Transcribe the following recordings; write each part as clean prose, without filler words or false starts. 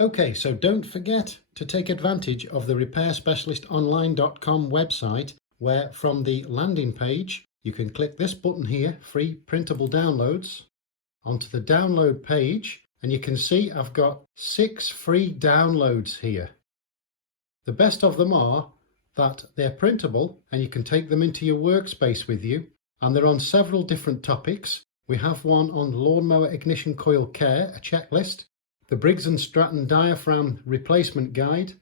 Okay, so don't forget to take advantage of the repairspecialistonline.com website, where from the landing page you can click this button here, free printable downloads, onto the download page, and you can see I've got 6 free downloads here. The best of them are that they're printable and you can take them into your workspace with you, and they're on several different topics. We have one on lawnmower ignition coil care, a checklist, the Briggs and Stratton Diaphragm replacement guide,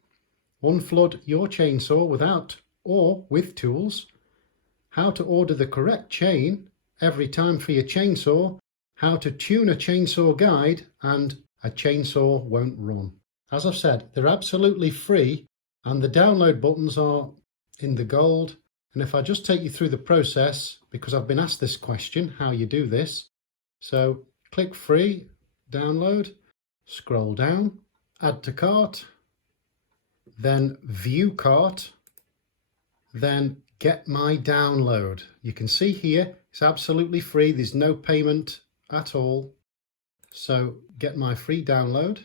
unflood your chainsaw without or with tools, how to order the correct chain every time for your chainsaw, how to tune a chainsaw guide, and a chainsaw won't run. As I've said, they're absolutely free, and the download buttons are in the gold. And if I just take you through the process, because I've been asked this question, how you do this. So click free, download, scroll down, add to cart, then view cart, then get my download. You can see here it's absolutely free, there's no payment at all. So get my free download.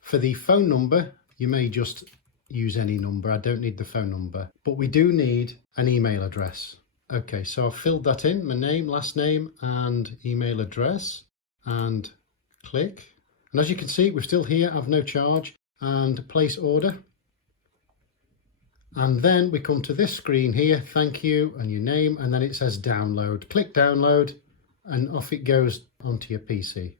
For the phone number, you may just use any number. I don't need the phone number, but we do need an email address. Okay, so I've filled that in, my name, last name and email address, and click. And as you can see, we're still here, I've no charge, and place order. And then we come to this screen here, thank you, and your name, and then it says download. Click download, and off it goes onto your PC.